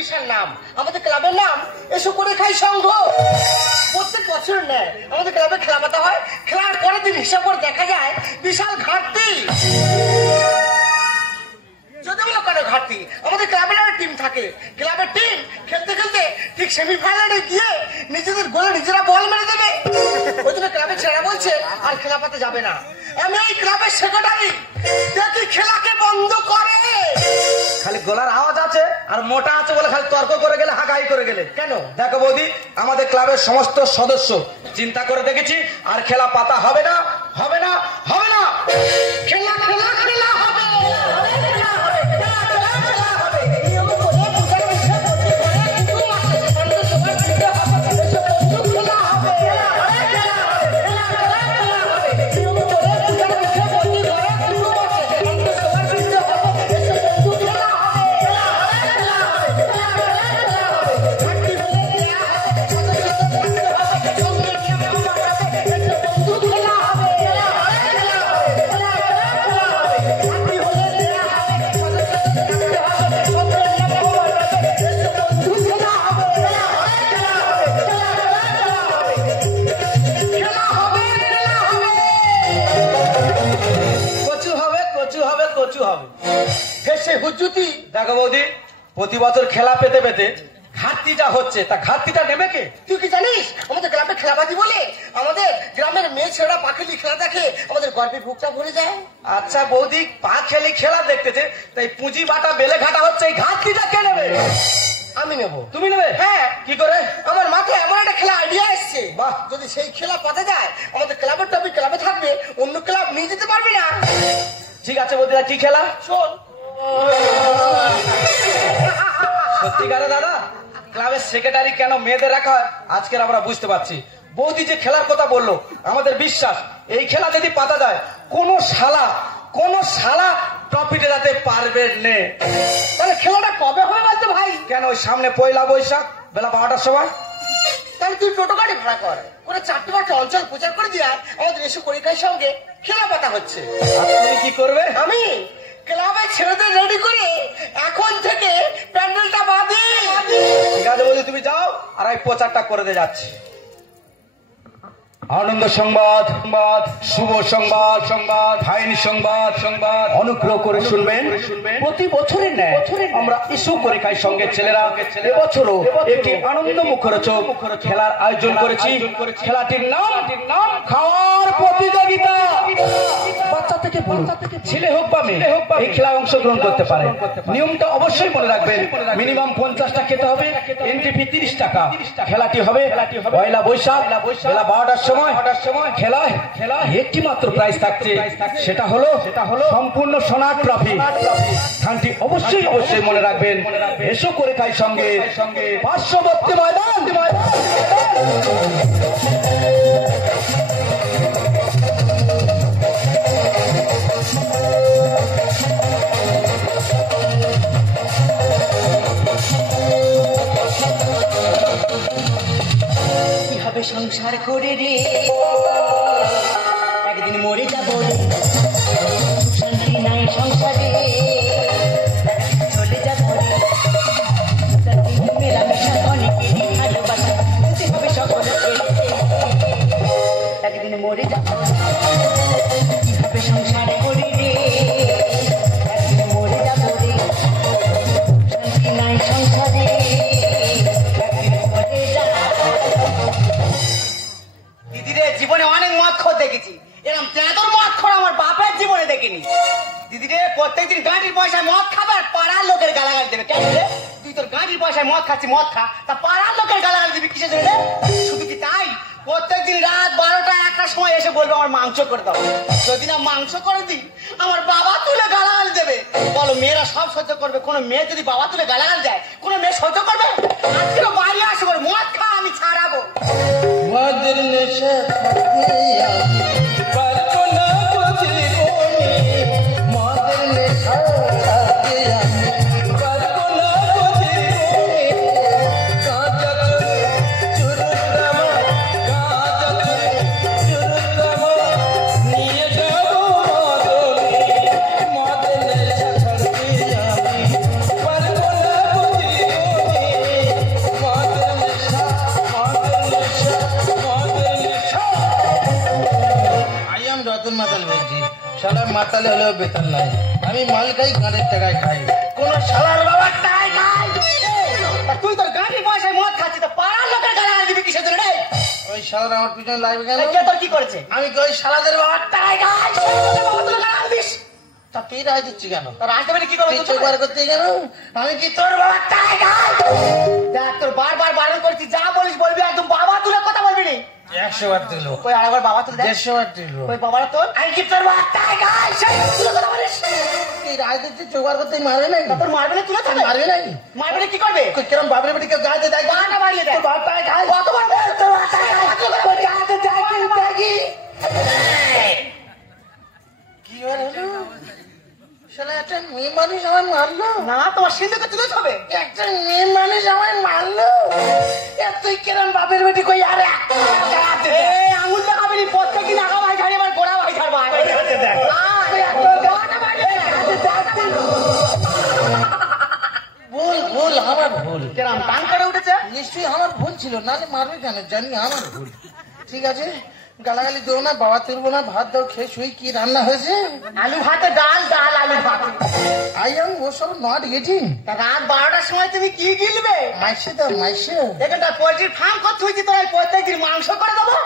বিশাল নাম, আমাদের ক্লাবের নাম এসো করে খাই সংঘ। প্রত্যেক বছর নেয় আমাদের ক্লাবে খেলা পাতা হয়, খেলার পরের দিন হিসাব করে দেখা যায় বিশাল ঘাটতি। যদি বলো কেন ঘাটতি, আমাদের ক্লাবের একটা টিম থাকে, ক্লাবের টিম খেলতে খেলতে ঠিক সেমিফাইনালে গিয়ে নিজেদের গোলে নিজেরা বল মেরে দেবে। ওই জন্য ক্লাবের ছেলেরা বলছে আর খেলা পাতে যাবে না। আমি এই ক্লাবের সেক্রেটারি, দেখি খেলাকে বন্ধ করে। খালি গলার আওয়াজ আছে আর মোটা আছে বলে খালি তর্ক করে গেলে, হাঁকাই করে গেলে কেন? দেখো বৌদি, আমাদের ক্লাবের সমস্ত সদস্য চিন্তা করে দেখেছি, আর খেলা পাতা হবে না, হবে না, হবে না। খেলা খেলা খেলা হবে। দেখো বৌদি, প্রতি বছর খেলা পেতে পেতে ঘাটতিটা হচ্ছে, তা ঘাটতিটা নেবে কে? তুই কি জানিস আমাদের গ্রামে খেলাবাজি বলে আমাদের গ্রামের মেয়ে ছেলেরা পাখিলি খেলা দেখে আমাদের গর্বে বুকটা ভরে যায়। আচ্ছা বৌদি, পা খেলি খেলা দেখতেছে, তাই পুঁজি বাটা বেলে ঘাটা হচ্ছে, এই ঘাটতিটা কে নেবে? আমি নেব। তুমি নেবে? হ্যাঁ। কি করে? আমার মাথায় এমন একটা খেলা আইডিয়া এসছে, বাহ, যদি সেই খেলা পাতা যায় আমাদের ক্লাবের টপিক ক্লাবে থাকবে, অন্য ক্লাব নিয়ে যেতে পারবে না। ঠিক আছে বৌদিরা, কি খেলা? শোন। সত্যিকারে দাদা, ক্লাবের সেক্রেটারি কেন মেয়েদের রাখা হয় আজকের আমরা বুঝতে পারছি। বৌদি যে খেলার কথা বললো, আমাদের বিশ্বাস এই খেলা যদি পাতা যায় কোন শালা ট্রফিতে যেতে পারবে না। তাহলে খেলাটা কবে হবে বলতো ভাই? কেন, ওই সামনে পয়লা বৈশাখ বেলা 12টার সময়। তাহলে তুই টোটো গাড়ি ভাড়া করে 4টি বারটা অঞ্চল প্রচার করে দিয়া আমাদের এসে পরীক্ষার সঙ্গে খেলা পাতা হচ্ছে। তুমি কি করবে? আমি ক্লাবে ছেলেদের রেডি করে এখন থেকে প্যান্ডেলটা বাঁধি। ঠিক আছে বলি, তুমি যাও, আর আমি প্রচারটা করে দিয়ে যাচ্ছি। আনন্দ সংবাদ, শুভ সংবাদ, আইন সংবাদ, অনুগ্রহ করে শুনবেন। প্রতি বছরের ন্যায় আমরা ইস্যু পরীক্ষার সঙ্গে ছেলেরা এবছরও একটি আনন্দ মুখরোচক খেলার আয়োজন করেছি। খেলাটির নাম খাওয়ার প্রতিযোগিতা। বাচ্চা থেকে বড়, ছেলে হোক বা মেয়ে, এই খেলায় অংশগ্রহণ করতে পারে। নিয়মটা অবশ্যই মনে রাখবেন, মিনিমাম 50টা খেতে হবে, এন্ট্রি ফি 30 টাকা। খেলাটি হবে পয়লা বৈশাখ বেলা 12টার সময়। খেলায় একটি মাত্র প্রাইজ থাকছে, সেটা হলো সম্পূর্ণ সোনার ট্রফি। স্থানটি অবশ্যই মনে রাখবেন, এসো করে খাই সঙ্গে পার্শ্ববর্তী ময়দান। কিভাবে সংসার করে রে একদিন মরে যাব, শান্তি নাই সংসারে চলে যাব রে। মেলামেশা অনেকেরই ভালোবাসা দিতে হবে সকলকে, একদিন মরে যাব। কিভাবে সংসার করে রে একদিন মরে যাব রে, শান্তি নাই সংসারে একদিন মরে যাব। দিদিরে, জীবনে অনেক মদ খোর দেখেছি, এরকম তেঁতর মদ খোর আমার বাপের জীবনে দেখিনি। দিদিরে, প্রত্যেকদিন গাড়ির পয়সায় মদ খাবে আর পাড়ার লোকের গালাগাল দেবে। কেন রে? তুই তোর গাড়ির পয়সায় মদ খাচ্ছি, মদ খা, তা পাড়ার লোকের গালাগাল দিবি কিসের জন্য? শুধু কি তাই, প্রত্যেকদিন রাত 12টা 1টার সময় এসে বলবে আমার মাংস করে দাও। যদি না মাংস করে দিই আমার বাবা তুলে গালাগাল দেবে। বলো, মেয়েরা সব সহ্য করবে, কোন মেয়ে যদি বাবা তুলে গালাগাল দেয় কোন মেয়ে সহ্য করবে? আজকে বাইরে আসবো, মদ খা, আমি ছাড়াবো। মদের নেশা মাতালে হলেও বেতন নাই, আমি মাল খাই গাঁড়ের টাকায় খাই, কোন শালার বাবার টাকায় খাই। তা তুই তোর গাড়ির পয়সায় মদ খাচ্ছিস, তো পাড়ার লোকের গালাগাল দিবি কিসের জন্য রে? ওই শালার আমার পিছনে লাগবে কেন? কে তোর কি করেছে? আমি কি ওই শালাদের বাবার টাকায় খাই? তোর বাবা তোর গালাগাল দিস। তা তুই রায় দিচ্ছি কেন? তোর আসতে পারি কি করবো? তুই চোখ বার করতে কেন? আমি কি তোর বাবার টাকায় খাই? দেখ তোর বারবার বারণ করছি, যা বলিস বলবি, একদম বাবা তুলে কথা বলবি নি। 100 বার দিল, ওই আরেকবার বাবা তুলে দেখ। 150 বার দিল। ওই বাবারা তোর আমি কি তোর বাবার টাকায় খাই? সেই তুলে কথা বলিস। তুই রায় দিচ্ছি, চোখ বার করতে মারবে নাই? তোর মারবে না, তুলে থাকবে মারবে নাই? মারবে না, কি করবে? কিরম বাবরে বেটিকে গায়ে দেয়, গাটা বাড়িয়ে দেয়। তোর বাবার টাকায় খাই? কতবার বল? তোর বাবার টাকায় খাই? তোর গায়ে দেয় কি দেখি? কি হলো? শালা একটা মেয়ে মানুষ আমায় মারলো। না, তোমার সিন্ধুকে তুলে হবে। একটা মেয়ে মানুষ আমায় মারলো। তুই কিরম বাপের বেটি কই? আরে এই আঙুল দেখাবি নি, প্রত্যেকদিন আগা ভাই ছাড়ি, এবার গোড়া ভাই ছাড়বা। ভুল ভুল আমার ভুল। কেরাম টান করে উঠেছে। নিশ্চয়ই আমার ভুল ছিল, নাহলে মারবে কেন? জানি আমার ভুল। ঠিক আছে, গালাগালি দেবো না, বাবা তুলবো না, ভাত দাও খেয়ে শুই। কি রান্না হয়েছে? আলু ভাতে ডাল, ডাল আলু ভাত। আই এম ওসব নট গেটিং। তা রাত 12টার সময় তুমি কি গিলবে? মাইসে দাও মাইসে। এখানটা পোল্ট্রির ফার্ম করতে হয়েছি, তোর প্রত্যেকদিন মাংস করে দেবো।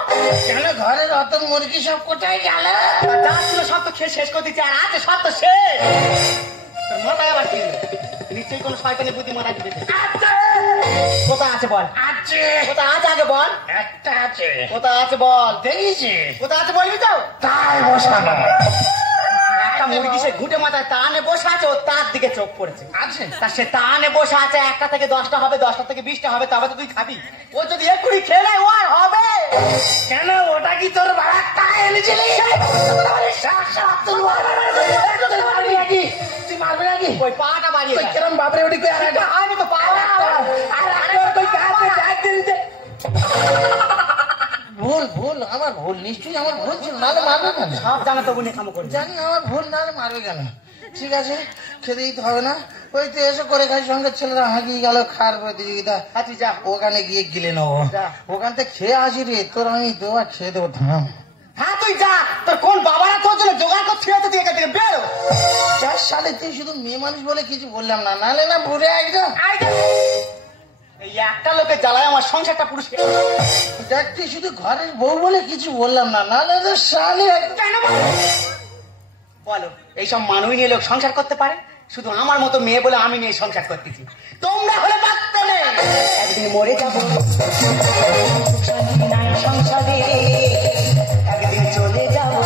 কেন ঘরের অত মুরগি সব কোথায় গেল? যা ছিল সব তো খেয়ে শেষ করে দিচ্ছি, আর আছে সব তো শেষ। তোর মাথায় আবার কি হলো? নিশ্চয়ই কোনো শয়তানি বুদ্ধি মারা দিতে। কোথায় আছে বল? আছে, কোথায় আছে আগে বল? একটা আছে। কোথায় আছে বল? দেখেছি কোথায় আছে বলবি তো? তাই বসানো একটা মুরগি সে ঘুটে মাথায় তানে বসে আছে, ও তার দিকে চোখ পড়েছে। আছে। তা সে তানে বসে আছে, 1টা থেকে 10টা হবে, 10টা থেকে 20টা হবে, তবে তো তুই খাবি। ও যদি এক্ষুনি খেলে ও আর হবে কেন? ওটা কি তোর বাবার টাকা এনেছিলি? তুই মারবে নাকি? ওই পাটা বাড়িয়ে তুই দেয়। কিরম বাপরে ওটি কই? আমি তো পাবো না। ভুল ভুল আমার ভুল, নিশ্চয়ই আমার ভুল ছিল, নাহলে মারবে কেন? সব জানো তবু নেকামো করবি। জানি আমার ভুল, নাহলে মারবে কেন? ঠিক আছে, খেতে দিতে হবে না। ওই তো এসে করে খাই, সঙ্গের ছেলেরা হাঁকিয়ে গেল খাওয়ার প্রতিযোগিতা। আচ্ছা যা। ওখানে গিয়ে গিলে নেবো। যা। ওখান থেকে খেয়ে আসি রে, তোর আমি দেওয়া খেয়ে দেবো। থাম, হ্যাঁ তুই যা, তোর কোন বাবারা তোর জন্য জোগাড় করতে হয়েছে, তুই এখান থেকে বেরো। 4 সালে তুই শুধু মেয়ে মানুষ বলে কিছু বললাম না, নাহলে না ভুলে একদম। এই একটা লোকের জ্বালায় আমার সংসারটা পুরুষ। দেখ, তুই শুধু ঘরের বউ বলে কিছু বললাম না, নাহলে তো সালে কেন বলো? এইসব মানুষ নিয়ে লোক সংসার করতে পারে, শুধু আমার মতো মেয়ে বলে আমি নিয়ে সংসার করতেছি। তোমরা হলে পারতে নেই, একদিন মরে যাবো, শান্তি নাই সংসারে, একদিন চলে যাবো।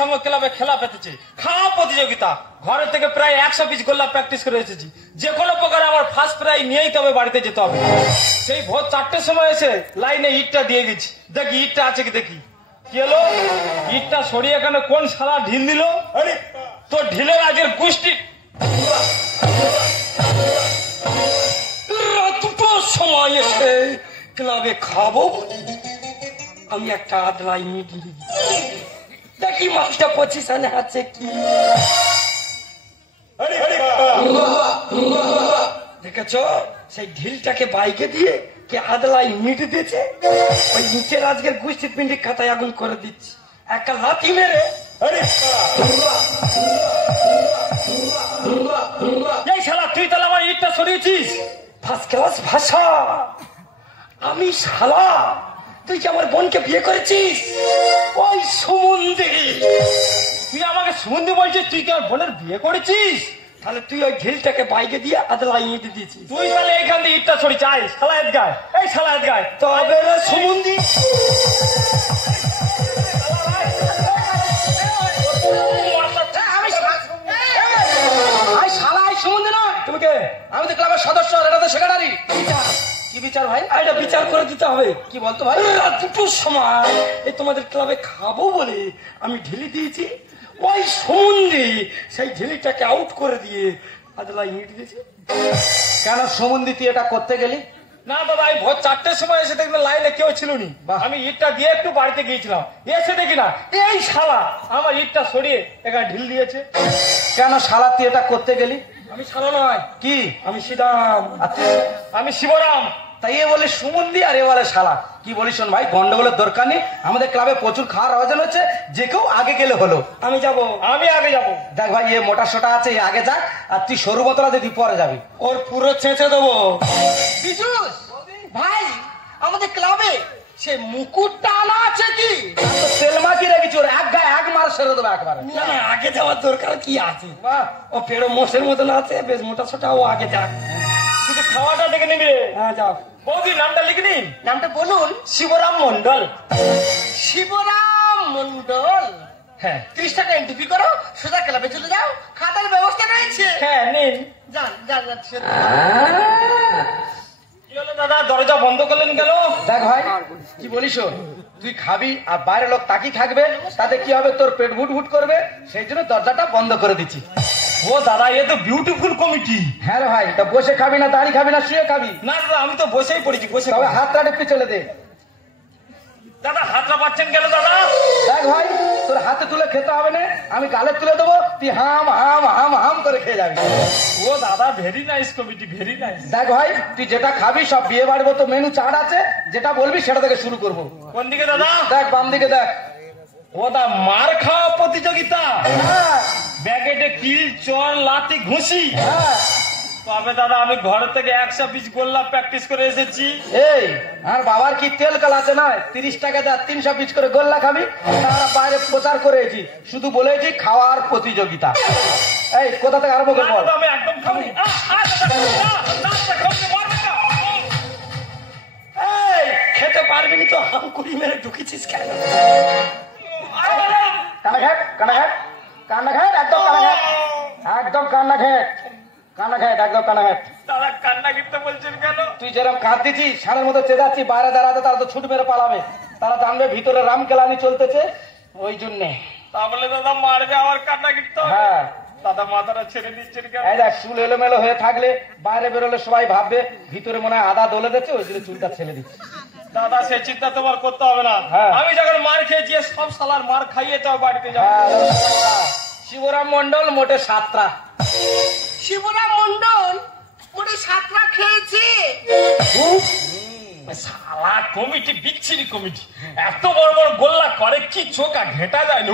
সঙ্গে ক্লাবে খেলা পেতেছি, খাওয়া প্রতিযোগিতা। ঘরে থেকে প্রায় 100 পিস গোল্লা প্র্যাকটিস করে এসেছি। যে কোনো প্রকারে আমার ফার্স্ট প্রাইজ নিয়েই তবে বাড়িতে যেতে হবে। সেই ভোর 4টের সময় এসে লাইনে ইটটা দিয়ে গেছি, দেখি ইটটা আছে কি দেখি। কি হলো? ইটটা সরিয়ে এখানে কোন শালা ঢিল দিল? আরে তোর ঢিলের আজের গোষ্ঠী দুটো সময় এসে ক্লাবে খাবো। আমি একটা আদলাই মিটিয়ে দেখি মাছটা পজিশনে আছে কি। দেখেছ সেই ঢিলটাকে বাইকে দিয়ে কে আদলাই মিট দিয়েছে। ওই নিচের আজকের গোষ্ঠী পিন্ডি খাতায় আগুন করে দিচ্ছি। একটা লাথি মেরে আরে এই শালা তুই তাহলে আমার ইটটা সরিয়েছিস ফার্স্ট ক্লাস ভাষা। আমি শালা তুই কি আমার বোনকে বিয়ে করেছিস? ওই সুমন্দি তুই আমাকে সুমন্দি বলছিস তুই কি আমার বোনের বিয়ে করেছিস? তাহলে তুই ওই ঢিলটাকে বাইকে দিয়ে আদলা ইঁটে দিয়েছিস। তুই তাহলে এখান দিয়ে ইটটা সরি চাই শালা এদ গায় এই শালা এদ গায় তবে রে সুমন্দি তুমি কে? আমি তো ক্লাবের সদস্য, আর এটা তো সেক্রেটারি। কি বিচার ভাই? এটা বিচার করে দিতে হবে। কি বলতো ভাই? দুটোর সময় এই তোমাদের ক্লাবে খাবো বলে আমি ঢিলি দিয়েছি, ওই সুমন্দি সেই ঢিলিটাকে আউট করে দিয়ে আদলা ইট দিয়েছে। কেন সমন্দি তুই এটা করতে গেলি? না দাদা আমি ভোর 4টের সময় এসে দেখলাম লাইনে কেউ ছিল নি, বাহ। আমি ইটটা দিয়ে একটু বাড়িতে গিয়েছিলাম, এসে দেখি না এই শালা আমার ইটটা সরিয়ে এখানে ঢিল দিয়েছে। কেন শালা তুই এটা করতে গেলি? আমি শালা নয়, কি? আমি শ্রীরাম, আচ্ছা, আমি শিবরাম। তাই এ বলে সুমন্দি আর এ বলে শালা। কি বলিস শোন ভাই, গন্ডগোলের দরকার নেই। আমাদের ক্লাবে প্রচুর খাওয়ার আয়োজন হচ্ছে, যে কেউ আগে গেলে হলো। আমি যাব, আমি আগে যাব। দেখ ভাই, এ মোটা সোটা আছে, এ আগে যাক, আর তুই সরু বোতলা দিয়ে পরে যাবি। ওর পুরো চেঁচে দেবো। বিজুস ভাই, আমাদের ক্লাবে সে মুকুটটা আনা আছে কি? তো তেল মাখিয়ে রেখেছি, ওর এক গায়ে এক মার সেরে দেবো একবারে। না না, আগে যাওয়ার দরকার কি আছে? বাহ, ও পেড়ো মোষের মতন আছে, বেশ মোটা সোটা, ও আগে যাক, শুধু খাওয়াটা দেখে নিবি। হ্যাঁ যাও। বৌদি নামটা লিখে নিন। নামটা বলুন। শিবরাম মন্ডল। শিবরাম মন্ডল। হ্যাঁ 30 টাকা এন্ট্রি করো, সোজা ক্লাবে চলে যাও, খাতার ব্যবস্থা রয়েছে। হ্যাঁ নিন। যান যান যান। কি হলো দাদা, দরজা বন্ধ করলেন কেন? দেখ ভাই কি বলিস, শোন, তুই খাবি আর বাইরের লোক তাকিয়ে থাকবে, তাতে কি হবে, তোর পেট ভুট ভুট করবে, সেই জন্য দরজাটা বন্ধ করে দিচ্ছি। ও দাদা, এ তো বিউটিফুল কমিটি। হ্যাঁ রে ভাই, তা বসে খাবি না দাঁড়িয়ে খাবি না শুয়ে খাবি? না দাদা, আমি তো বসেই পড়েছি, বসে তবে পড়েছি। হাতটা টিপে চলে দে। দাদা হাতটা পাচ্ছেন কেন দাদা? দেখ ভাই, তোর হাতে তুলে খেতে হবে না, আমি গালে তুলে দেবো, তুই হাম হাম হাম হাম করে খেয়ে যাবি। ও দাদা, very nice committee, very nice. দেখ ভাই, তুই যেটা খাবি সব বিয়ে বাড়বো তো মেনু চার্ট আছে, যেটা বলবি সেটা থেকে শুরু করবো। কোন দিকে দাদা? দেখ বাম দিকে দেখ। ও দা মার খাওয়া প্রতিযোগিতা, হ্যাঁ ব্যাকেটে কিল চর লাঠি ঘুষি। হ্যাঁ। তবে দাদা আমি ঘর থেকে 100 পিস গোল্লা প্র্যাকটিস করে এসেছি। এই আর বাবার কি তেল কাল আছে না, 30 টাকা দেয় 300 পিস করে গোল্লা খাবি। তারা বাইরে প্রচার করেছি, শুধু বলেছি খাওয়ার প্রতিযোগিতা। এই কোথা থেকে আরম্ভ না করবো? দাদা, আমি একদম খাবনি। এই খেতে পারবি নি তো হামকুড়ি মেরে ঢুকেছিস কেন? কান্না ঘেট কান্না ঘেট কান্না ঘেট, একদম কান্না ঘেট, একদম কান্না ঘেট কান্না ঘেট, একদম কান্না ঘেট। দাদা কান্না করতে বলছেন কেন? তুই যেরকম কাঁদ দিচ্ছিস, সারের মতো চেঁচাচ্ছি, বাইরে দাঁড়াতে তারা তো ছুট মেরে পালাবে, তারা জানবে ভিতরে রাম কেলানি চলতেছে, ওই জন্যে। তাহলে দাদা মারবে, আমার কান্না করতে হবে। হ্যাঁ, দাদা মাথাটা ছেড়ে দিচ্ছেন কেন? এই দেখ, চুল এলোমেলো হয়ে থাকলে বাইরে বেরোলে সবাই ভাববে ভিতরে মনে হয় আদা দলে দিচ্ছে, ওই জন্য চুলটা ছেড়ে দিচ্ছে। দাদা সে চিন্তা তোমার করতে হবে না। হ্যাঁ। আমি যখন মার খেয়েছি, সব শালার মার খাইয়ে তো বাড়িতে যাবো। হ্যাঁ, শিবরাম মন্ডল মোটে 7টা। শিবরাম মন্ডল মোটে 7টা খেয়েছে। শালা কমিটি বিচ্ছিরি কমিটি, এত বড় বড় গোল্লা করে কি চোখা ঘেঁটা যায় না?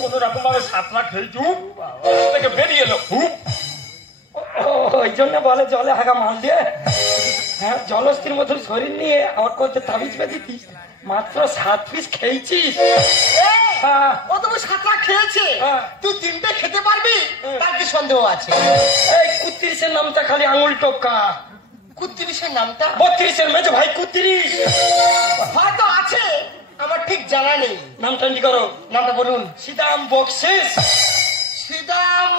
কোন রকম ভাবে 7টা খেয়েছি, থেকে বেরিয়ে এলো। ওই জন্য বলে জলে হাগা মাল দিয়ে, হ্যাঁ জলস্থির মতন শরীর নিয়ে আমার করতে তাবিজ বেঁধে দিস। মাত্র 7 পিস খেয়েছিস। হ্যাঁ। ও তুমি 7টা খেয়েছে, হ্যাঁ। তুই 3টে খেতে পারবি, তার কি সন্দেহ আছে? এই 31-এর নামটা খালি আঙুল টপকা। 31-এর নামটা 32-এর মেজো ভাই 31 হয়তো আছে, আমার ঠিক জানা নেই। নামটা কি করো? নামটা বলুন। সীতারাম বকশিস। শ্রীদাম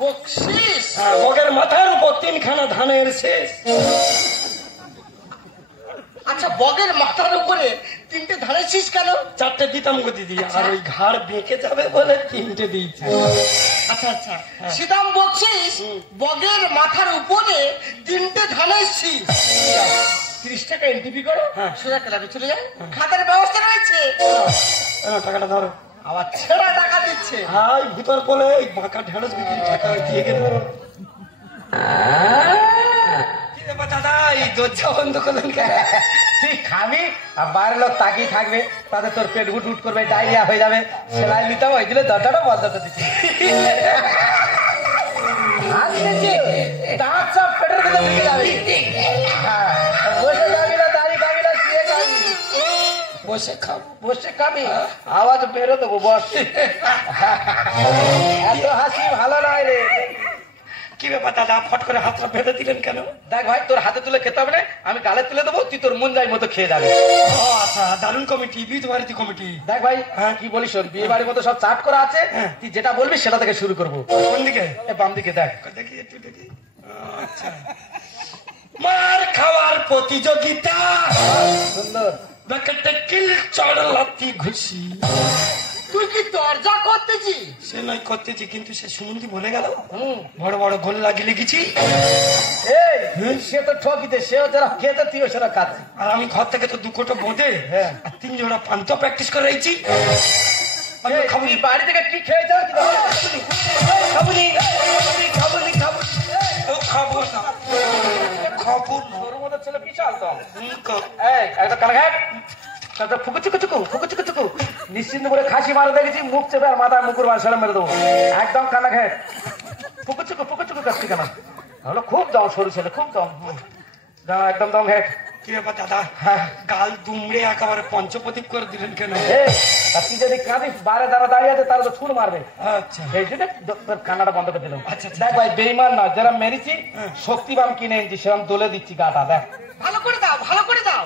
বকশিস। হ্যাঁ, বগের মাথার উপর 3খানা ধানের শেষ। আচ্ছা, বগের মাথার উপরে 3টে ধানের শীষ কেন? 4টে দিতাম গো দিদি, আর ওই ঘাড় বেঁকে যাবে বলে 3টে দিয়েছি। আচ্ছা আচ্ছা, শ্রীদাম বকশিস বগের মাথার উপরে 3টে ধানের শীষ। 30 টাকা এন্ট্রি করো, সোজা ক্লাবে চলে যাও, খাতার ব্যবস্থা রয়েছে। টাকাটা ধরো। আবার ছেঁড়া টাকা দিচ্ছে। হাই ভিতর বলে এই বাঁকা ঢেঁড়স বিক্রি টাকা দিয়ে গেল। কি ব্যাপার দাদা, এই দরজা বন্ধ করলেন কেন? তুই খাবি আর বাইরের লোক তাকিয়ে থাকবে, তাদের তোর পেট গুট উট করবে, ডায়রিয়া হয়ে যাবে, সেলাই নিতে ওই দিলে দরজাটা বন্ধ করে দিচ্ছি। দাঁত সব পেটের ভিতরে ঢুকে যাবে। হ্যাঁ, বসে যাবি না, দাঁড়িয়ে খাবি না, শুয়ে খাবি, বসে খাবি, আওয়াজ বেরো দেবো, বস। এত হাসি ভালো নয় রে। কি ব্যাপার দাদা, ফট করে হাতটা বেঁধে দিলেন কেন? দেখ ভাই, তোর হাতে তুলে খেতে হবে না, আমি গালে তুলে দেবো, তুই তোর মন যাই মতো খেয়ে যাবে। ও আচ্ছা, দারুণ কমিটি, বিধ ভারতী কমিটি। দেখ ভাই, কি বলিস, শোন, বিয়ে বাড়ির মতো সব চাট করা আছে, তুই যেটা বলবি সেটা থেকে শুরু করবো। কোন দিকে? বাম দিকে দেখ। দেখি একটু দেখি। আচ্ছা, মার খাওয়ার প্রতিযোগিতা, সুন্দর। ব্যাকেটে কিল চড় লাথি ঘুষি। তুই কি দরজা করতেছি? সে নয় করতেছি, কিন্তু সে সুমন্দি বলে গেল বড় বড় গোল লাগিয়ে লিখেছি। এই, সে তো ঠকিতে, সেও যারা খেতে তুইও সেটা খাচ্ছে। আর আমি ঘর থেকে তো 2 কোটো বোঁদে আর 3 জোড়া পান্ত প্র্যাকটিস করে রয়েছি। তুই বাড়ি থেকে কি খেয়ে যাও? খাবুনি, খাবুনি, খাবুনি, খাবো না, খাবো না। তোর মতো ছেলে বিশাল তো। ক- এই, একটা কানাঘাট, ফুকু চুকু চুকু, ফুকু চুকু চুকু, নিশ্চিন্ত করে খাসি মারা দেখেছি, মুখ চেপে আর মাথায় মুকুর বার সেরে মেরে দেবো একদম। কানাঘাট, ফুকু চুকু কাটছি কেন? হলো খুব দাম, সরু ছেলে, খুব দাম। একদম দম ঘেট। কি ব্যাপার দাদা, গাল দুমড়ে একেবারে পঞ্চপ্রদীপ করে দিলেন কেন? তুই যদি কাঁদিস, বাইরে যারা দাঁড়িয়ে আছে তারা তো ছুড় মারবে। আচ্ছা, এই জন্য তোর কান্নাটা বন্ধ করে দিলাম। আচ্ছা, আচ্ছা। দেখ ভাই, বেইমান না, যারা মেরেছি শক্তিবান কিনে এনেছি, সেরকম দোলে দিচ্ছি গাটা। দেখ, ভালো করে দাও, ভালো করে দাও।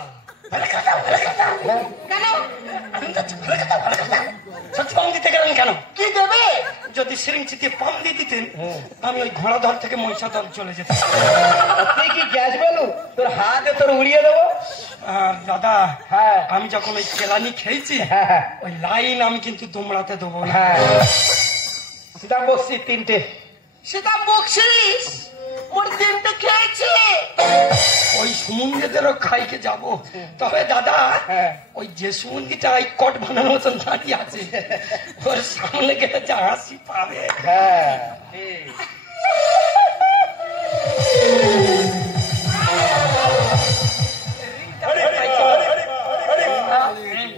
কেন? সত্যি পাম দিতে গেলেন কেন? কি দেবে? যদি সিরিঞ্জ দিয়ে পাম দিয়ে দিতেন, আমি ওই ঘোড়া দল থেকে মহিষা দল চলে যেতাম। তুই কি গ্যাস বেলু, তোর হাতে তোর উড়িয়ে দেবো। আর দাদা, হ্যাঁ, আমি যখন ওই কেলানি খেয়েছি, হ্যাঁ, ওই লাইন আমি কিন্তু দোমড়াতে দেবো না। হ্যাঁ, সেটা বসছি 3টে। সেটা বকশিস, ওর 3টে খেয়েছে। ওই সুমন্দিদেরও খাইকে যাব। তবে দাদা, হ্যাঁ, ওই যে সুমন্দিটা এই কট বানানোর মতন দাঁড়িয়ে আছে, ওর সামনে গেলে যা হাসি পাবে। হ্যাঁ,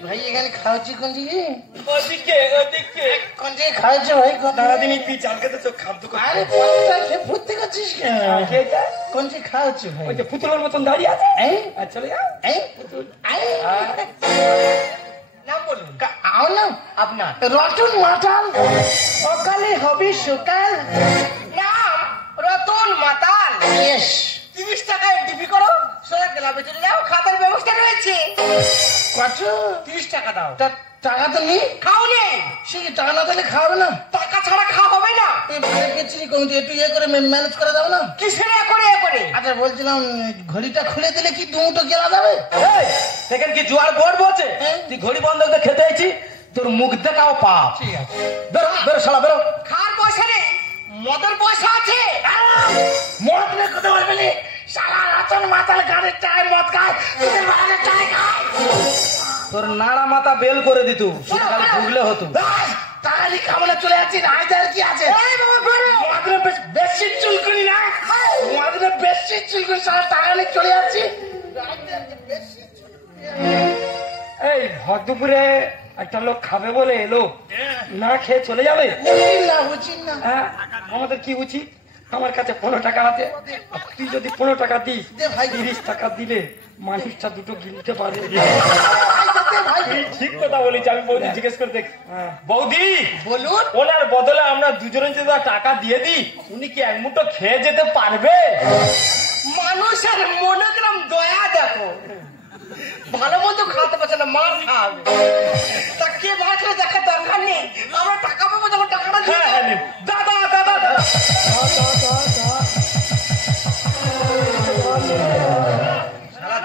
ভাই এখানে খাওয়াচ্ছি কোন দিকে? ওদিকে ওদিকে কোন দিকে খাওয়াচ্ছি ভাই? দাদাদিনী তুই চালকে তো খাদ্য আরে করতে পথটা ফুটতে করছিস কেন? কোন দিকে খাওয়াচ্ছি ভাই? ওই যে পুতুলের মতন দাঁড়িয়ে আছে, আর চলে যা। এই, এই, নাম বলুন। আও নাম আপনার? রতন মাতাল। সকালে হবে সকাল। নাম রতন মাতাল। ইয়েস। 30 টাকায় ডিপি করো, সোজা ক্লাবে চলে যাও, খাতার ব্যবস্থা রয়েছে। কত? 30 টাকা দাও। টাকা তো নেই, খাও নেই। সে কি টাকা না দিলে খাওয়াবে না? টাকা ছাড়া খাওয়া হবে না। এই ভাড়া কেছি কমিটি একটু ইয়ে করে ম্যানেজ করে দাও না। কিসের এ করে এ করে? আচ্ছা বলছিলাম, ঘড়িটা খুলে দিলে কি দুটো গেলা যাবে? সেখানে কি জোয়ার বোর্ড বলছে? তুই ঘড়ি বন্ধ করে খেতে আইছি, তোর মুখ দেখাও পাপ। ঠিক আছে, বেরো বেরো শালা, বেরো। খাওয়ার পয়সা নেই, মদের পয়সা আছে। মদ নিয়ে কথা বলবি নি? সারা রতন মাতাল গাড়ির টাকায় মদ খায়, তোদের বাড়ির টাকায় খায়। তোর নাড়া মাথা বেল করে দিত, শুধু খালি ঢুকলে হতো। টাকা নিয়ে খাবলে চলে যাচ্ছি, হায়দার কি আছে? মদের বেশি চুলকুনি না, মদের বেশি চুলকুনি, সারা টাকা নিয়ে চলে যাচ্ছি। এই ভর দুপুরে একটা লোক খাবে বলে এলো, না খেয়ে চলে যাবে। উচিত না। হ্যাঁ, আমাদের কি উচিত? আমার কাছে 15 টাকা আছে, আর তুই যদি 15 টাকা দিস, দে ভাই। 30 টাকা দিলে মানুষটা দুটো গিলতে পারে। ঠিক কথা বলেছি, আমি বৌদি জিজ্ঞেস করে দেখ। বৌদি বলুন। ওনার বদলে আমরা দুজনে যদি টাকা দিয়ে দিই, উনি কি এক মুঠো খেয়ে যেতে পারবে? মানুষের মনোগ্রাম দয়া দেখো, ভালো মতো খাওয়াতে পারছে না, মার খাওয়াবে। তা কে বাঁচলে দেখার দরকার নেই, আমরা টাকা পাবো যখন টাকাটা দিয়ে হ্যাঁ, দেবো। দাদা দাদা দাদা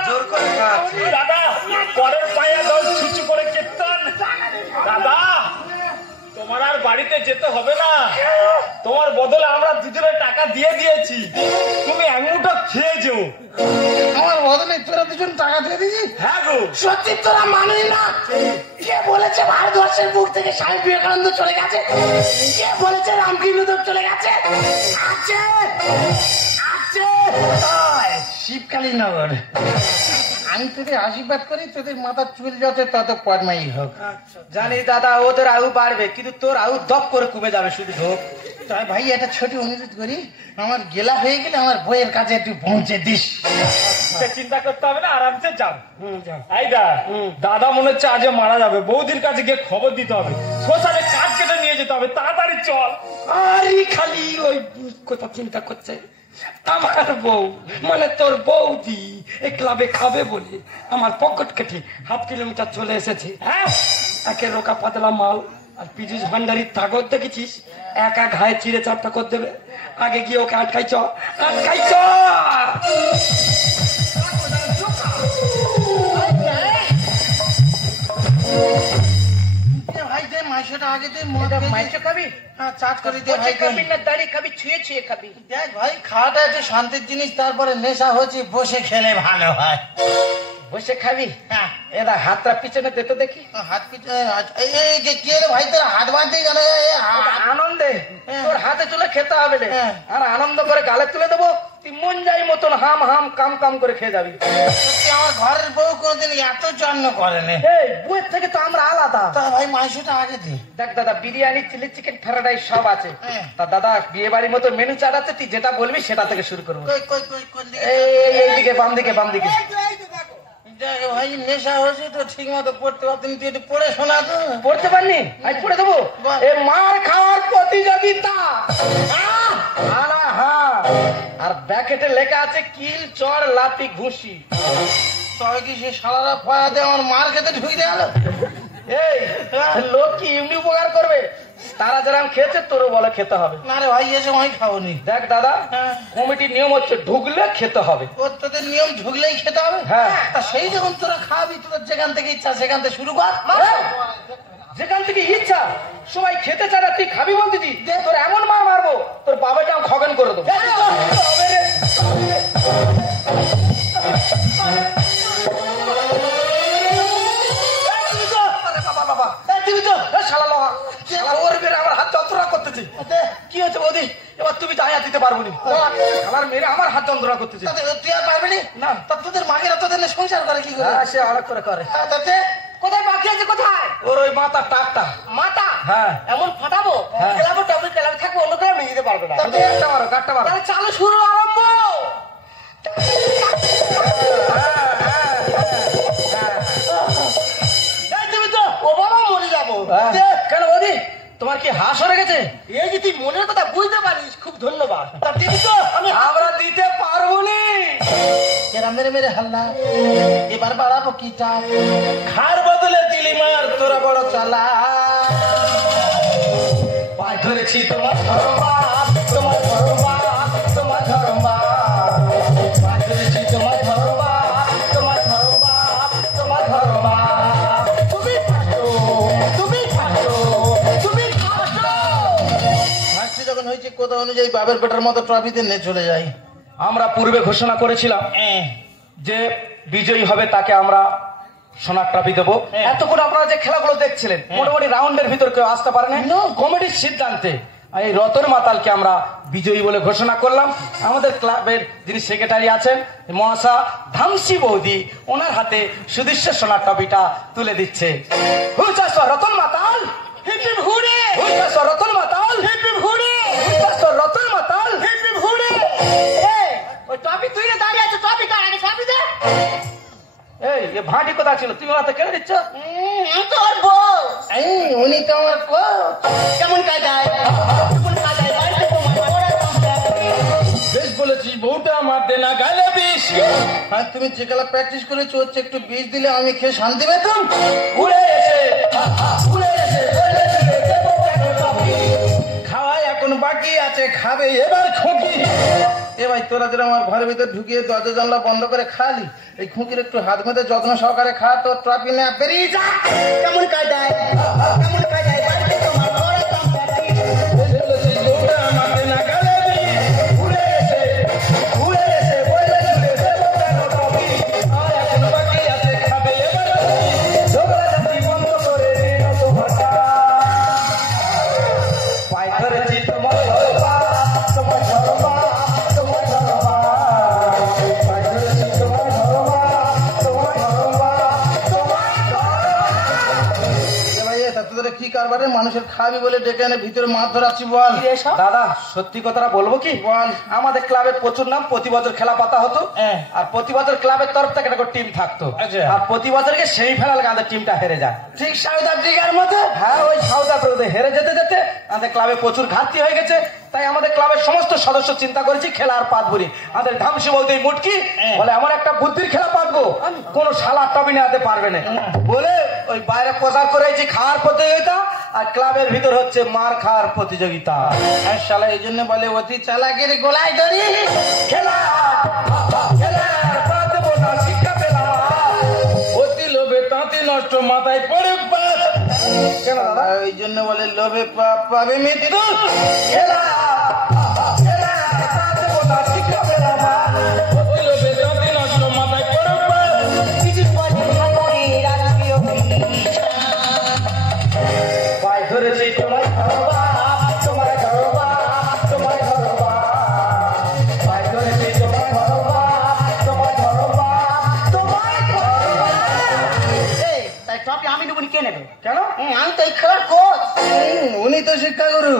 জোর করে খাওয়াচ্ছি। দাদা, পরের পায়ে দল ছুচু করে কীর্তন। দাদা, তোমার আর বাড়িতে যেতে হবে না, তোমার বদলে আমরা দুজনে টাকা দিয়ে দিয়েছি, তুমি এক মুঠো খেয়ে যেও। আমার বদলে তোরা দুজন টাকা দিয়ে দিবি? হ্যাঁ গো। সত্যি তোরা মানবি না? কে বলেছে ভারতবর্ষের বুক থেকে স্বামী বিবেকানন্দ চলে গেছে? কে বলেছে রামকৃষ্ণদেব চলে গেছে? আছে, আছে। শিবকালী নগর আমি তোদের আশীর্বাদ করি, তোদের মাথার চুল যত তত পরমাই হোক। জানি দাদা ওদের আয়ু বাড়বে, কিন্তু তোর আয়ু দপ করে কমে যাবে শুধু ঢোক। তাই ভাই একটা ছোট অনুরোধ করি, আমার গেলা হয়ে গেলে আমার বইয়ের কাছে একটু পৌঁছে দিস। চিন্তা করতে হবে না, আরামসে যাও। এই দাদা মনে হচ্ছে আজ মারা যাবে, বৌদির কাছে গিয়ে খবর দিতে হবে, শ্মশানে কাঠ কেটে নিয়ে যেতে হবে, তাড়াতাড়ি চল। আরে খালি ওই কথা চিন্তা করছে। আমার বউ মানে তোর বৌদি এই ক্লাবে খাবে বলে আমার পকেট কেটে 1/2 কিলোমিটার চলে এসেছে। হ্যাঁ, একে রোকা পাতলা মাল আর পীযূষ ভান্ডারীর তাগত দেখেছিস, একা ঘায়ে চিড়ে চাপটা করে দেবে। আগে গিয়ে ওকে আটকাই চ, আটকাই চ। ভাই দে মাংসটা আগে দে, মাংস খাবি? হ্যাঁ চাট করে দে ভাই। খাবি না দাঁড়িয়ে খাবি, ছুঁয়ে ছুঁয়ে খাবি? দেখ ভাই, খাওয়াটা একটু শান্তির জিনিস, তারপরে নেশা হচ্ছে বসে খেলে ভালো হয়। বসে খাবি? হ্যাঁ। এরা হাতটা পিছনে দে তো দেখি। হাত পিছনে এই যে কি রে ভাই, তোর হাত বাঁধতে গেল আনন্দে তোর হাতে তুলে খেতে হবে রে। হ্যাঁ। আর আনন্দ করে গালে তুলে দেবো, তুই মন যাই মতন হাম হাম কাম কাম করে খেয়ে যাবি। আমার ঘরের বউ কোনদিন এত যত্ন করে না। এই বউয়ের থেকে তো আমরা আলাদা। তা ভাই মাংসটা আগে দে। দেখ দাদা, biryani, chilli chicken, fried rice সব আছে। হ্যাঁ। তা দাদা বিয়ে বাড়ির মতো মেনু চার্ট আছে, তুই যেটা বলবি সেটা থেকে শুরু করবো। কই কই কই কোন দিকে? এইদিকে বাম দিকে, বাম দিকে। দেখ ভাই, নেশা হয়েছে তো ঠিক মতো পড়তে পারতেন, তুই একটু পড়ে শোনা তো। পড়তে পারনি? আজ পড়ে দেবো। বাহ। এ মার খাওয়ার প্রতিযোগিতা। হ্যাঁ, আর ব্যাকেটে লেখা আছে কিল, চড়, লাতি, ঘুষি। তবে কি সে সালারা পায়া দিয়ে আমার মার খেতে ঢুকে গেল? এই লোক কি এমনি উপকার করবে? তারা যেরকম খেয়েছে তোরও বলে খেতে হবে। না রে ভাই, এসে আমি খাবনি। দেখ দাদা, হ্যাঁ। কমিটির নিয়ম হচ্ছে ঢুকলে খেতে হবে। ও তোদের নিয়ম ঢুকলেই খেতে হবে? হ্যাঁ। তা সেই যখন তোরা খাবি, তোদের যেখান থেকে ইচ্ছা সেখান থেকে শুরু কর। হ্যাঁ, যেখান থেকে ইচ্ছা। সবাই খেতে চায় না, তুই খাবি বলতে দি, তোর এমন মা মারবো তোর বাবাকে আমি খগন করে দেবো। আমার হাত যন্ত্রণা করতেছি। কি হচ্ছে বৌদি? এবার তুমি জায়গা দিতে পারবো না, আমার মেয়ে আমার হাত যন্ত্রণা করতেছি। তুই আর পারবি না। তা তোদের মাগেরা তোদের নিয়ে সংসার করে কি করে? সে অনেক করে করে। তাতে কোথায় বাকি আছে? কোথায় ওর ওই মাথা টাকটা মাথা? হ্যাঁ। এমন ফাটাবো, হ্যাঁ। ক্লাবে টপে ক্লাবে থাকবে, অন্য ক্লাবে নিয়ে যেতে পারবে না। তুমি একটা মারো, গাঁটটা মারো। তাহলে চালু শুরু, আরম্ভ। এই তুমি তো ও বাবা মরে যাবো। কেন বৌদি, তোমার কি হাঁস হয়ে গেছে? এই যে তুই মনের কথা বুঝতে পারিস, খুব ধন্যবাদ। তা দিদি তো আমরা দিতে পারবো নি। এরা মেরে মেরে হাল্লা, এবার বাড়াবো কি চাল? খার বদলে দিলি মার, তোরা বড় চালা। পায়ে ধরেছি তোমার ধর্মবাপ, তোমার ধর্মবাপ, তোমার ধর্মবাপ। পায়ে ধরেছি তোমার ধর্মবাপ, তোমার ধর্মবাপ, তোমার ধর্মবাপ। তুমি ফাটো, তুমি ফাটো, তুমি ফাটো। হাসি যখন হয়েছে কথা অনুযায়ী বাবের পেটার মতো ট্রফিতে নিয়ে চলে যাই। আমরা পূর্বে ঘোষণা করেছিলাম যে বিজয়ী হবে তাকে আমরা সোনার ট্রফি দেবো। এতক্ষণ আপনারা যে খেলাগুলো দেখছিলেন, মোটামুটি রাউন্ডের ভিতর কেউ আসতে পারে না। কমিটির সিদ্ধান্তে এই রতন মাতালকে আমরা বিজয়ী বলে ঘোষণা করলাম। আমাদের ক্লাবের যিনি সেক্রেটারি আছেন মহাশা ধামসি বৌদি, ওনার হাতে সুদৃশ্য সোনার ট্রফিটা তুলে দিচ্ছে। হুচাস রতন মাতাল, হিপি ঘুরে, হুচাস রতন মাতাল, হিপি ঘুরে, হুচাস রতন মাতাল। হিপি ঘুরে। ওই টপি তুই না দাঁড়িয়ে আছো, টপি কার আগে টপি দে। এই এ ভাঁটি কোথা ছিল, তুমি ওনাতে কেড়ে দিচ্ছ? তোর বউ উনি তো আমার কেমন কায়দায়, কেমন কায়দায় বাড়িতে তোমার ওরা বেশ বলেছিস, বউটা আমার দেনা গালে বিষ। আর তুমি যে খেলা প্র্যাকটিস করেছো, হচ্ছে একটু বীজ দিলে আমি খেয়ে শান্তি পেতাম। উড়ে এসে, উড়ে এসে, উড়ে এসে, দেবো কেন টপি? খাওয়া এখন বাকি আছে, খাবে এবার খুঁকি। এ ভাই, তোরা যেন আমার ঘরের ভিতর ঢুকিয়ে দরজা জানলা বন্ধ করে খালি, এই খুঁকির একটু হাত মেঁধে যত্ন সহকারে খা, তোর ট্রফি না বেরিয়ে যা। কেমন কায়দায়, কেমন কায়দায় বাড়িতে তোমার ওরা বেশ বলেছিস, বউটা আমার দেনা গালে বিষ। উড়ে এসে, উড়ে এসে, বলে দিলে দেবো কেন টপি? আর এখন বাকি আছে, খাবে এবার খুঁকি। ঝগড়াঝাটি বন্ধ করে দিও তোমার কাজ। পায়ে ধরেছি তোমার ধর্মবাপ, তোমার ধর্মবাপ, তোমার ধর্মবাপ। পায়ে ধরেছি তোমার ধর্মবাপ, তোমার দরবারে মানুষের খাবি বলে ডেকে এনে ভিতরে মাছ ধরাচ্ছি বল। দাদা সত্যি কথাটা বলবো কি বল। আমাদের ক্লাবের প্রচুর নাম, প্রতি বছর খেলা পাতা হতো আর প্রতি বছর ক্লাবের তরফ থেকে একটা টিম থাকতো আর প্রতি বছরকে সেমিফাইনাল আমাদের টিমটা হেরে যায়। ঠিক সাউথ আফ্রিকার মতো। হ্যাঁ ওই সাউথ আফ্রিকা হেরে যেতে যেতে আমাদের ক্লাবে প্রচুর ঘাটতি হয়ে গেছে। তাই আমাদের ক্লাবের সমস্ত সদস্য চিন্তা করেছি খেলা আর পাতবো। আমাদের ধামসি বলতে মুটকি বলে আমার একটা বুদ্ধির খেলা পাতবো, কোন শালা টবি নেওয়াতে পারবে না বলে ওই বাইরে প্রচার করেছি খাওয়ার প্রতিযোগিতা আর ক্লাবের ভিতর হচ্ছে মার খাওয়ার প্রতিযোগিতা। আর শালা এই জন্য বলে অতি চালাকের গোলায় ধরি খেলা খেলা আর পাতবো না, শিক্ষা পেলাম অতি লোভে তাঁতি নষ্ট মাথায় পড়ে পাত। কেন দাদা? ওই জন্য বলে লোভে পাপ পাবে মৃত্যু। খেলা খেলা আর পাতবো না, শিক্ষা পেলাম অতি লোভে তাঁতি নষ্ট মাথায় পড়ে পাত। পায়ে ধরেছি তোমায় ধরবা, তোমায় ধরবা, তোমায় ধরবা, পায়ে ধরেছি তোমায় ধরবা, তোমায় ধরবা, তোমায় ধরবা। তাই ট্রফি আমি নেবো, কে নেবে? কেন? আমি তো এই খেলার কোচ। উনি তো শিক্ষাগুরু।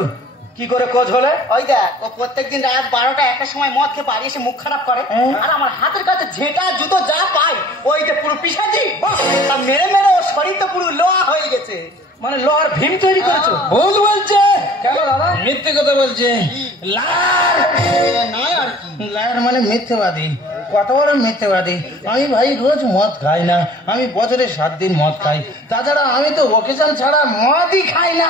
কি করে কোচ হলে? ওই দেখ, ও প্রত্যেকদিন রাত 12টা 1টার সময় মদ খেয়ে বাড়ি এসে মুখ খারাপ করে আর আমার হাতের কাছে ঝেঁটা জুতো যা পাই ওই যে পুরো পিসাজি তা মেরে মেরে ও শরীর তো পুরো লোহা হয়ে গেছে। মানে লোহার ভীম তৈরি করেছো? ভুল বলছে। কেন দাদা? মিথ্যে কথা বলছে। লার না আর কি, লায়ার মানে মিথ্যেবাদী। কত বড় মিথ্যেবাদী। আমি ভাই রোজ মদ খাই না, আমি বছরে 7 দিন মদ খাই। তাছাড়া আমি তো ওকেশন ছাড়া মদই খাই না।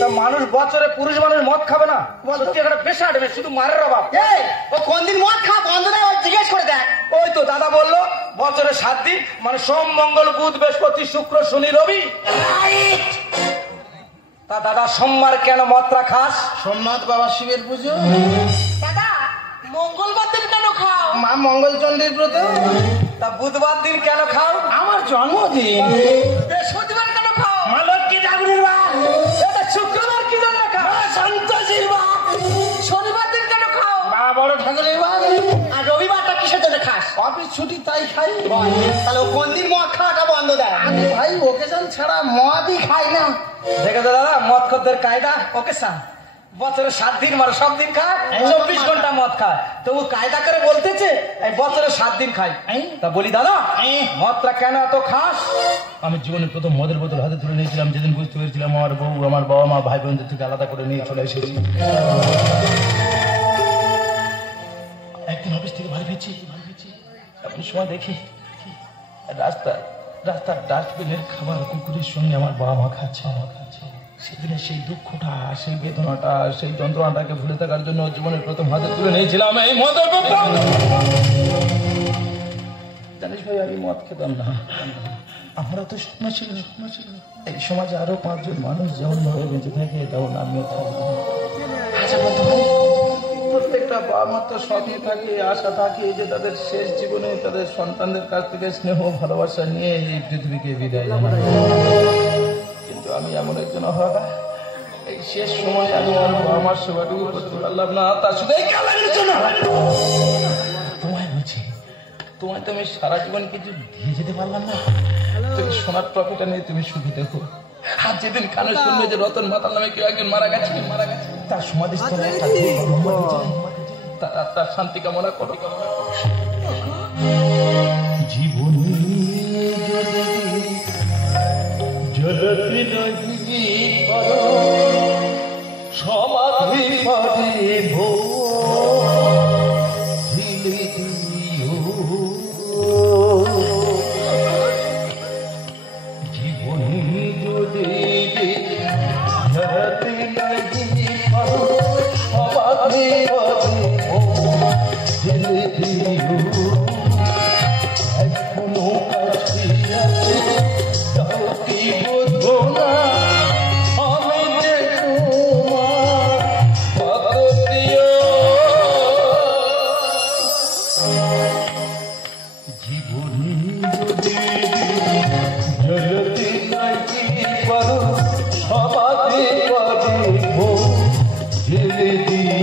তা মানুষ বছরে পুরুষ মানুষ মদ খাবে না? সত্যি একটা বেশ আটবে, শুধু মারের অভাব। এই ও কোন দিন মদ খা বন্ধ দেয় ওই জিজ্ঞেস করে দেখ। ওই তো দাদা বললো বছরে 7 দিন, মানে সোম মঙ্গল বুধ বৃহস্পতি শুক্র শনি রবি। তা দাদা সোমবার কেন মদটা খাস? সোমনাথ বাবা শিবের পুজো। দাদা মঙ্গলবার দিন কেন খাও? মা মঙ্গলচন্দ্রের ব্রত। তা বুধবার দিন কেন খাও? আমার জন্মদিন। বৃহস্পতিবার কেন খাও? মা লক্ষ্মী ঠাকুরের বার। এটা শুক্রবার কি জন্য খাও? সন্তোষীর বার। শনিবার দিন কেন খাও? মা বড় ঠাকুরের বার। আর রবিবারটা কিসের জন্য খাস? অফিস ছুটি তাই খাই। তাহলে ও কোন দিন মদ খাওয়াটা বন্ধ দেয়? আমি ভাই ওকেশন ছাড়া মদই খাই না। দেখেছো দাদা মদ খদ্দের কায়দা? ওকে স্যার বছরে 7 দিন মানে সব দিন খায়, 24 ঘন্টা মদ খায়, তবু কায়দা করে বলতেছে এই বছরে 7 দিন খাই। তা বলি দাদা মদটা কেন এত খাস? আমি জীবনে প্রথম মদের বোতল হাতে তুলে নিয়েছিলাম যেদিন বুঝতে পেরেছিলাম আমার বউ আমার বাবা মা ভাই বোনদের থেকে আলাদা করে নিয়ে চলে এসেছি। একদিন অফিস থেকে বাড়ি ফিরছি এমন সময় দেখি রাস্তার ডাস্টবিনের খাবার কুকুরের সঙ্গে আমার বাবা মা খাচ্ছে। সেদিনে সেই দুঃখটা, সেই বেদনাটা, সেই যন্ত্রণাটাকে ভুলে থাকার জন্য জীবনের প্রথম হাতে তুলে নিয়েছিলাম এই মদের বোতল। জানিস ভাই আমি মদ খেতাম না, আমারও তো স্বপ্ন ছিল এই সমাজে আরো 5 জন মানুষ যেমন ভাবে বেঁচে থাকে তেমন আমিও থাকবো। আচ্ছা বলতো ভাই, প্রত্যেকটা বাবা মার তো স্বপ্ন থাকে, আশা থাকে যে তাদের শেষ জীবনে তাদের সন্তানদের কাছ থেকে স্নেহ ভালোবাসা নিয়ে এই পৃথিবীকে বিদায় জানায়। কিন্তু আমি এমন একজন অভাগা, এই শেষ সময় আমি আমার বাবা মার সেবাটুকু করতে পারলাম না, তার শুধু এই কালারের জন্য। তোমায় বলছি, তোমায় তো আমি সারা জীবন কিছু দিয়ে যেতে পারলাম না। তুমি সোনার ট্রফিটা নিয়ে তুমি সুখী দেখো। আর যেদিন কানে শুনবে যে রতন মাতাল নামে কেউ একজন মারা গেছে, তার সমাধিস্থলে তার শান্তি কামনা করো। জীবনী জলতি নদী সমাধি পারিব জীবনী যদি জলতি নদী সমাধি পারিব এখনো কাছে আছে তাও কি বুঝবো না আমি যে তোমার পাদপ্রিয়। জীবনী যদি জলতি নাকি পারো সমাধি পারিব জেলে দিও।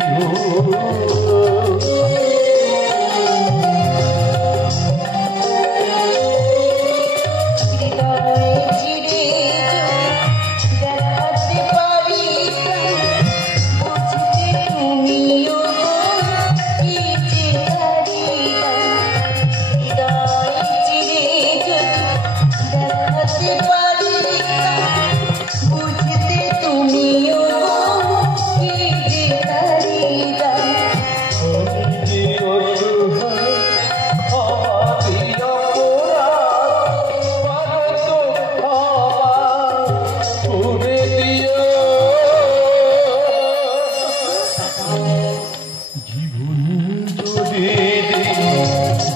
চিরে দেখা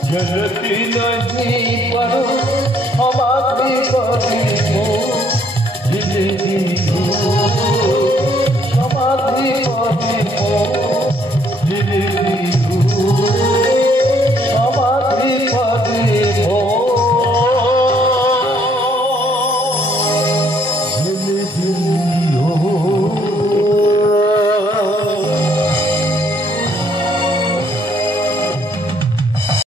झलकी नहीं परो हमारी बड़ी